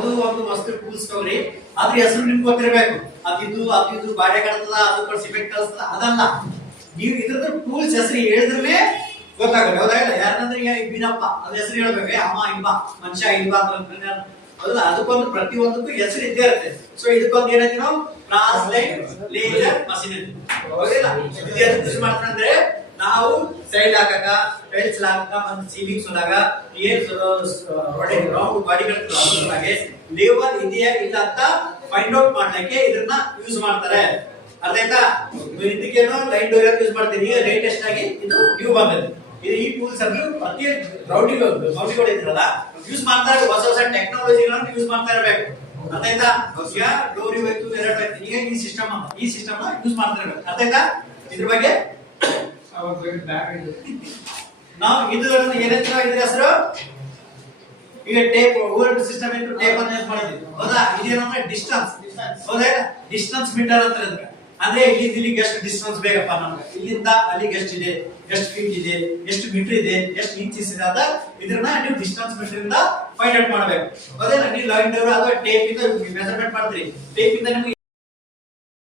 ಯಾವ್ದು ಒಂದು ವಸ್ತು ಟೂಲ್ಸ್ ತಗೋರಿ ಅದ್ರ ಹೆಸರು ನಿಮ್ಗೆ ಗೊತ್ತಿರಬೇಕು. ಅದು ಬಾಡೆ ಕಟ್ತದ, ಅದು ಸಿಮೆಂಟ್ ಕಳಿಸ್ತದ, ಅದಲ್ಲ. ನೀವು ಇದ್ರದ್ದು ಟೂಲ್ಸ್ ಹೆಸರು ಹೇಳಿದ್ರೆ ಗೊತ್ತಾಗುತ್ತೆ. ಹೌದಾಗಿಲ್ಲ? ಯಾರಂದ್ರೆ ಈಗ ಬೀನಪ್ಪ ಅದ ಹೆಸರು ಹೇಳ್ಬೇಕು, ಅಮ್ಮ ಇಲ್ಬ, ಮನುಷ್ಯ ಇಲ್ಬ ಅಂತ. ಹೌದಾ? ಅದಕ್ಕೊಂದು ಪ್ರತಿಯೊಂದಕ್ಕೂ ಹೆಸರು ಇದ್ದೇ ಇರುತ್ತೆ. ಸೊ ಇದಕ್ಕೊಂದು ಏನೈತಿ ನಾವು ಕ್ರಾಸ್ ಲೈನ್ ಲೇಸರ್ ಮಷೀನ್ ಅಂತ. ಹೌದಿಲ್ಲ? ಇದು ಯೂಸ್ ಮಾಡ್ತಾರೆ ನಾವು ಟೈಲ್ ಹಾಕಕ, ಟೈಲ್ಸ್ ಹಾಕಕ, ಮತ್ತೆ ಸೀಲಿಂಗ್ ಸುಲಾಗ, ಏರ್ ರೌಂಡ್ ಬಾಡಿಗೆ ಲೇಬಲ್ ಇದೆಯಾ ಇಲ್ಲ ಅಂತ ಫೈಂಡ್ ಔಟ್ ಮಾಡ್ಲಿಕ್ಕೆ ಇದನ್ನ ಯೂಸ್ ಮಾಡ್ತಾರೆ. ಅರ್ಥ ಆಯ್ತಾ? ಇದಕ್ಕೇನು ಲೈನ್ ಡೋರ್ ಯೂಸ್ ಮಾಡ್ತೀವಿ. ಈಗ ಲೇಟೆಸ್ಟ್ ಆಗಿ ಇದು ನ್ಯೂ ಬಂದಿದೆ. ಇದು ಈ ಟೂಲ್ಸ್ ಅನ್ನು ಪ್ರತಿ ರೌಂಡಿಗಳು ಇದ್ರಲ್ಲ ಯೂಸ್ ಮಾಡ್ತಾ ಇರೋ ಹೊಸ ಹೊಸ ಟೆಕ್ನಾಲಜಿಗಳನ್ನು ಯೂಸ್ ಮಾಡ್ತಾ ಇರಬೇಕು. ಅರ್ಥ ಆಯ್ತಾ? ಈಗ ಡೋರ್ ಇತ್ತು, ಎರಡು ಇತ್ತು, ಈಗ ಈ ಸಿಸ್ಟಮ್ ಯೂಸ್ ಮಾಡ್ತಾ ಇರಬೇಕು. ಅರ್ಥ ಆಯ್ತಾ? ಇದ್ರ ಬಗ್ಗೆ ನಾವು ಇದು ಏನಂತ ಇದ್ರ ಹೆಸರು ಈಗ ಟೇಪ್, ಓಲ್ಡ್ ಸಿಸ್ಟಮ್ ಇತ್ತು, ಟೇಪ್ ಅನ್ನು ಯೂಸ್ ಮಾಡಿದ್ವಿ. ಹೌದಾ? ಇದೇನಂದ್ರೆ ಡಿಸ್ಟೆನ್ಸ್. ಹೌದಾ? ಡಿಸ್ಟೆನ್ಸ್ ಮೀಟರ್ ಅಂತ ಇದ್ರೆ ಅಂದ್ರೆ ಇಲ್ಲಿಗೆ ಎಷ್ಟು ಡಿಸ್ಟೆನ್ಸ್ ಬೇಕಪ್ಪ ನಮ್ಗೆ, ಇಲ್ಲಿಂದ ಅಲ್ಲಿಗೆ ಎಷ್ಟಿದೆ, ಎಷ್ಟು ಫೀಟ್ ಇದೆ, ಎಷ್ಟು ಮೀಟರ್ ಇದೆ, ಎಷ್ಟು ಇಂಚಸ್ ಇದೆ ಅಂತ ಇದನ್ನ ನೀವು ಡಿಸ್ಟೆನ್ಸ್ ಮೀಟರ್ ಇಂದ ಫೈಂಡ್ ಔಟ್ ಮಾಡಬೇಕು. ಹೌದಾ? ನೀವು ಲೈನ್ ಡೋರ್ ಅಥವಾ ಟೇಪ್ ಇಂದ ಮೆಜರ್ಮೆಂಟ್ ಮಾಡ್ತೀರಿ. ಟೇಪ್ ಇಂದ ನಿಮ್ಗೆ